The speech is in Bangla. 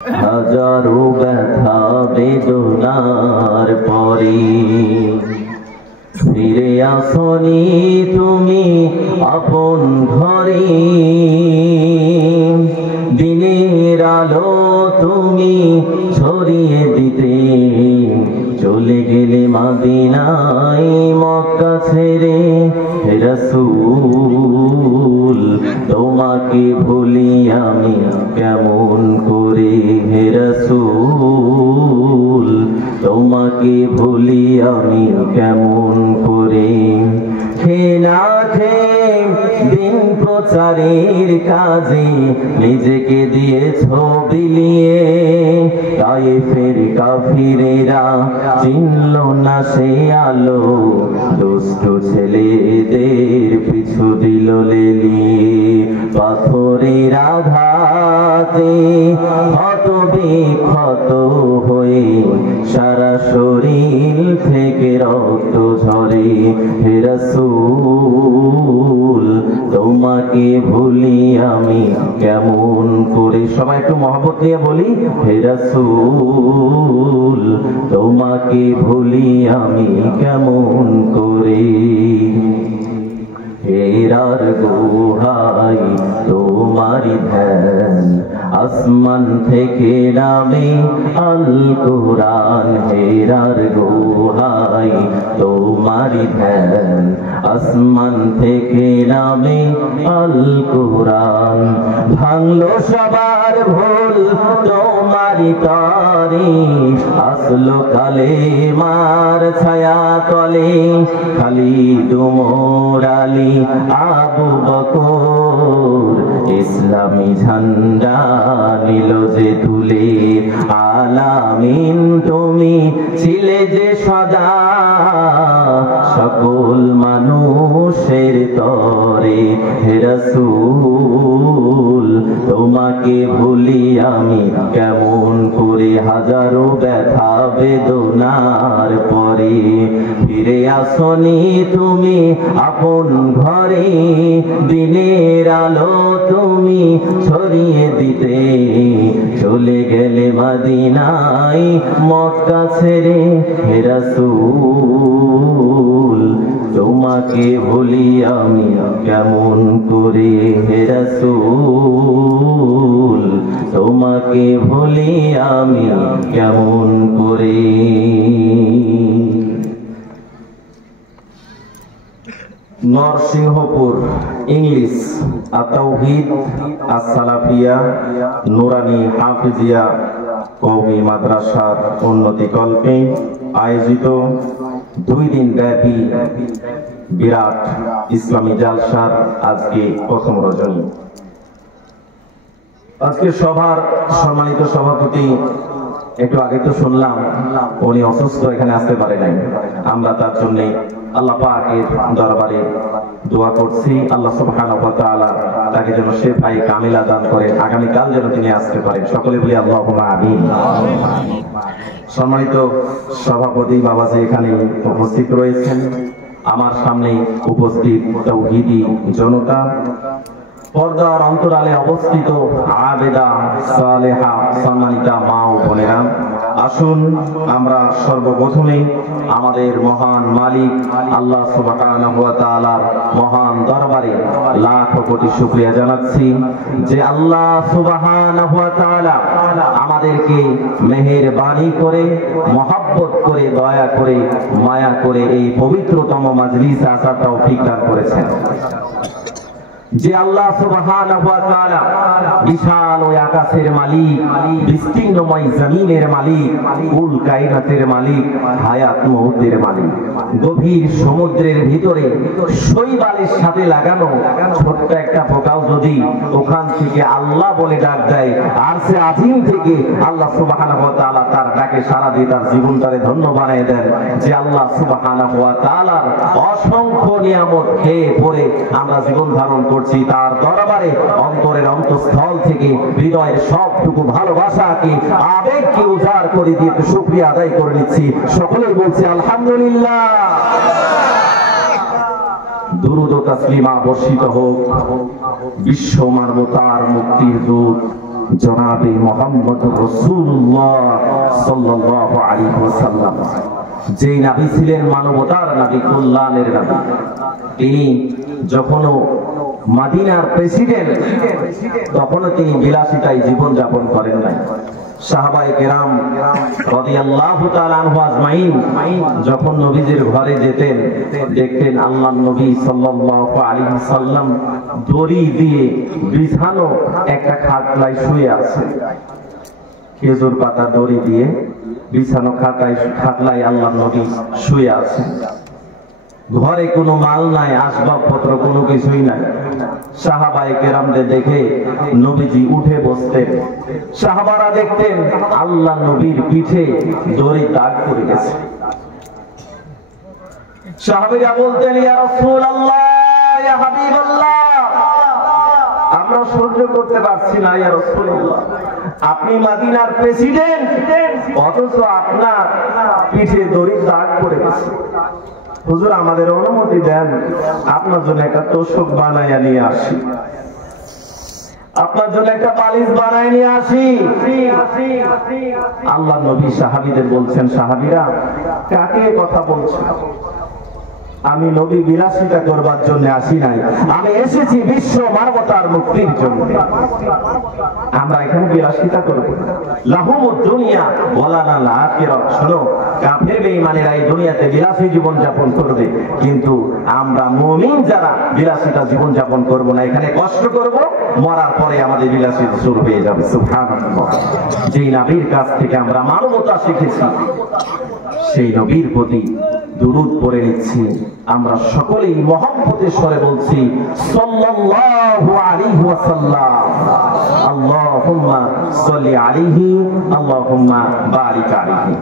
হাজারো ব্যথা বেদনার পরে ফিরে আসনি তুমি আপন ঘরে, দিনের আলো তুমি ছড়িয়ে দিতে চলে গেলে মদিনায় মক্কা ছেড়ে। হে রাসূল তোমাকে ভুলি আমি কেমন করে, হে রাসূল তোমাকে ভুলি আমি কেমন করে। খেনা খেয়ে দিন প্রচারের কাজে নিজেকে দিয়েছ বিলিয়ে, তায়েফের কাফিরেরা চিনল না সে আলো, দুষ্ট ছেলেদের পিছু দিল লেলিয়ে। পাথরের আঘাতে ক্ষত বিক্ষত হয়ে সারা শরীর থেকে রক্ত ঝরে। হে রাসূল তোমাকে ভুলি আমি কেমন করে। সবাই একটু মহব্বত নিয়ে বলি, হে রাসূল তোমাকে ভুলি আমি কেমন করে। হেরার গুহায় তোমারি ধ্যান, আসমান থেকে নামে আল কুরআন। হেরার গুহায় তোমারি ধ্যান, আসমান থেকে নামে আল কুরআন। ভাঙলো সবার ভুল তোমারি তরে, আসলো কালেমার ছায়া তলে। খালিদ ওমর আলী আবু বকর ইসলামী ঝান্ডা নিল যে তুলে। আলামিন তুমি ছিলে যে সদা সকল মানুষের তরে। হে রাসূল তোমাকে ভুলি আমি কেমন করে। হাজারো ব্যথা বেদনার পরে ফিরে আসনি তুমি আপন ঘরে, দিনের আলো তুমি ছড়িয়ে দিতে চলে গেলে মদিনায় মক্কা ছেড়ে। হে রাসূল তোমাকে ভুলি আমি কেমন করে, হে রাসূল তোমাকে ভুলি আমি কেমন করে। নরসিংহপুর ইংলিশ আত-তাওহীদ আস-সালাফিয়া নুরানি হাফিজিয়া কওমি মাদ্রাসার উন্নতিকল্পে আয়োজিত 2 দিন ব্যাপী বিরাট ইসলামী জালসার আজকে প্রথম রজনী। আজকে সভার সম্মানিত সভাপতি একটু আগে তো শুনলাম উনি অসুস্থ, এখানে আসতে পারে নাই। আমরা তার জন্য আল্লাহ পাকের দরবারে দোয়া করছি, আল্লাহ সুবহানাহু ওয়া তাআলা তাকে যেন শিফায়ে কামিলা দান করেন, আগামী কাল যেন তিনি আসতে পারেন। সকলে বলি আল্লাহুম্মা আমিন। সম্মানিত সভাপতি বাবাজি এখানে উপস্থিত রয়েছেন, আমার সামনে উপস্থিত তাওহীদি জনতা, পর্দার অন্তরালে অবস্থিত আবেদা সালেহা সম্মানিতা মা ও বোনেরা, আসুন আমরা সর্বপ্রথমে আমাদের মহান মালিক আল্লাহ সুবহানাহু ওয়া তাআলার মহান দরবারে লাখ কোটি শুকরিয়া জানাচ্ছি যে আল্লাহ সুবহানাহু ওয়া তাআলা আমাদেরকে মেহেরবানি করে, মহব্বত করে, দয়া করে, মায়া করে এই পবিত্রতম মাজলিসে আসার তৌফিক দান করেছেন। যে আল্লাহ সুবহানাহু ওয়া তাআলা বিশাল ওই আকাশের মালিক, বিস্তীর্ণময় জমিনের মালিক, কুল কায়নাতের মালিক, হায়াত মউতের মালিক, গভীর সমুদ্রের ভিতরে শৈবালের সাথে লাগানো ছোট্ট একটা পোকাও যদি ওখান থেকে আল্লাহ বলে ডাক দেয়, আর সে আজিম থেকে আল্লাহ সুবহানাহু ওয়া তাআলা তার ডাকে সাড়া দিয়ে তার জীবনটারে ধন্য বানিয়ে দেন। যে আল্লাহ সুবহানাহু ওয়া তাআলার অসংখ্য নিয়ামত খেয়ে পরে আমরা জীবন ধারণ করছি, তার দরবারে অন্তরের অন্তঃস্থল থেকে হৃদয়ের সবটুকু ভালোবাসাকে, আবেগকে উজাড় করে দিয়ে শুকরিয়া আদায় করে নিচ্ছি। সকলেই বলছি আলহামদুলিল্লাহ। দুরূদ ও তাসলিমা বর্ষিত হোক বিশ্ব মানবতার মুক্তির দূত জনাবে মুহাম্মদুর রাসূলুল্লাহ সাল্লাল্লাহু আলাইহি ওয়াসাল্লাম, যেই নবী ছিলেন মানবতার নবী, কল্যাণের নবী। তিনি যখনও মদিনার প্রেসিডেন্ট, তখনও তিনি বিলাসিতায় জীবন যাপন করেন নাই। সাহাবায়ে কেরাম রাদিয়াল্লাহু তাআলা আনহু আজমাইন যখন নবীজির ঘরে যেতেন, দেখতেন আল্লাহর নবী সাল্লাল্লাহু আলাইহি সাল্লাম দড়ি দিয়ে বিছানো একটা খাটলায় শুয়ে আছে। খেজুর পাতা দড়ি দিয়ে বিছানো খাটলায় আল্লাহর নবী শুয়ে আছে। ঘরে কোনো মাল নাই, আসবাবপত্র কোনো কিছুই নাই। সাহাবায়ে কেরামদের দেখে নবীজি উঠে বসতেন। সাহাবারা দেখতেন আল্লাহ নবীর পিঠে দড়ি দাগ পড়ে গেছে। সাহাবীরা বলতেন, ইয়া রাসূলুল্লাহ, ইয়া হাবিবাল্লাহ, আমরা সহ্য করতে পারছি না ইয়া রাসূলুল্লাহ, আপনি মদিনার প্রেসিডেন্ট, অথচ আপনার পিঠে দড়ির দাগ পড়ে গেছে। হুজুর, আমাদের অনুমতি দেন, আপনার জন্য একটা তোষক বানাইয়া নিয়ে আসি, আপনার জন্য একটা বালিশ বানাই নিয়ে আসি। আল্লাহ নবী সাহাবীদের বলছেন, সাহাবীরা কাকে কথা বলছেন? আমি নবী বিলাসিতা করবার জন্য আসি নাই, আমি এসেছি বিশ্ব মানবতার মুক্তির জন্য। আমরা এখানে বিলাসিতা করব, লাহুমুদ দুনিয়া ওয়ালানাল আখিরাত। শোনো, কাফের বেঈমানেরা এই দুনিয়াতে বিলাসী জীবন যাপন করবে, কিন্তু আমরা মুমিন যারা বিলাসিতা জীবন যাপন করব না, এখানে কষ্ট করব, মরার পরে আমাদের বিলাসিতা শুরু হয়ে যাবে। সুবহানাল্লাহ। যেই নবীর কাছ থেকে আমরা মানবতা শিখেছি, সেই নবীর প্রতি দুরূদ পড়ে নিচ্ছি। আমরা সকলেই মহব্বতের স্বরে বলছি সাল্লাল্লাহু আলাইহি ওয়াসাল্লাম, আল্লাহুম্মা সাল্লি আলাইহি, আল্লাহুম্মা বারিক আলাইহি।